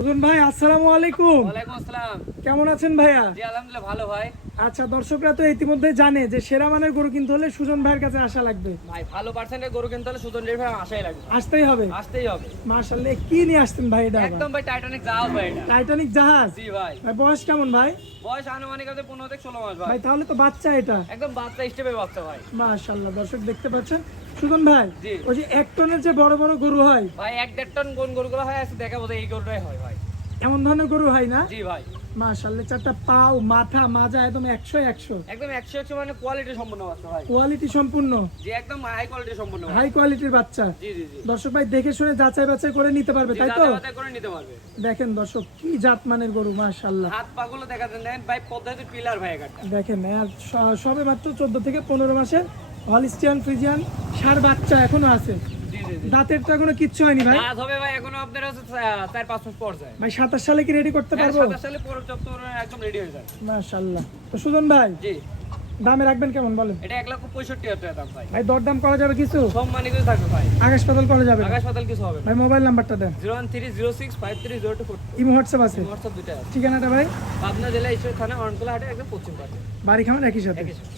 সুজন ভাই আসসালামু আলাইকুম। ওয়ালাইকুম আসসালাম। কেমন আছেন ভাইয়া? জি আলহামদুলিল্লাহ ভালো ভাই। আচ্ছা, দর্শকরা তো ইতিমধ্যে জানে যে সেরা মানের গরু কিনতে হলে সুজন ভাইয়ের কাছে আসা লাগবে। ভাই ভালো পার্সেন্টের গরু কিনতে হলে সুজন ভাই আসাই লাগবে। আসতেই হবে। আসতেই হবে। মাশাআল্লাহ, কি নিয়ে আসছেন ভাই এটা? একদম ভাই টাইটানিক জাহাজ ভাই এটা। টাইটানিক জাহাজ? জি ভাই। ভাই বয়স কেমন ভাই? বয়স আনুমানিক আছে 15 থেকে 16 মাস ভাই। ভাই তাহলে তো বাচ্চা এটা। একদম বাচ্চা স্টেপে বাচ্চা ভাই। মাশাআল্লাহ, দর্শক দেখতে পাচ্ছেন সুজন ভাই জি। ওই যে 1 টনের যে বড় বড় গরু হয়, ভাই 1.5 টন কোন গরুগুলো হয় আছে দেখাবো যে এই গরুটাই হয় ভাই। এমন ধরনের গরু হয় না? জি ভাই। মাশাআল্লাহ, চারটা পাও মাথা মাজা একদম 100 100 একদম 100 মানে কোয়ালিটি সম্পন্ন বাচ্চা ভাই। কোয়ালিটি সম্পূর্ণ, জি একদম হাই কোয়ালিটি সম্পন্ন ভাই। হাই কোয়ালিটির বাচ্চা। জি জি জি। দর্শক ভাই দেখে শুনে যাচাই বাছাই করে নিতে পারবে, তাই তো? যাচাই করে নিতে পারবে। দেখেন দর্শক কি জাত মানের গরু, মাশাআল্লাহ। হাত পাগুলো দেখা দেন ভাই পদ্ধতি পিলার ভাই একটা। দেখেন আর সবে মাত্র 14 থেকে 15 মাসের হলিস্টিয়ান ফ্রিজিয়ান ষাঁড় বাচ্চা এখনো আছে। জি জি জি। দাঁতের তো এখনো কিচ্ছু হয়নি ভাই। দাঁত হবে ভাই এখনো আপনার হচ্ছে 4-5 মাস পর যায়। ভাই 27 সালে কি রেডি করতে পারবো? 27 সালে পুরো চত্বর একদম রেডি হয়ে যায়। মাশাআল্লাহ। তো সুজন ভাই জি দামে রাখবেন কেমন বলেন? এটা 1,65,000 টাকা দাম ভাই। ভাই দরদাম করা যাবে কিছু? সম্মানিত থাকবে ভাই। আকাশ পাতাল করা যাবে? হাসপাতাল কিছু হবে না। ভাই মোবাইল নাম্বারটা দেন। 01306530242। ইমো হোয়াটসঅ্যাপ আছে? হোয়াটসঅ্যাপ দুইটা আছে। ঠিকানাটা ভাই? পাবনা জেলা ঈশ্বর থানা অরণতলা হাটে একদম পশ্চিম পাশে। বাড়ি খামার একই সাথে। একই সাথে।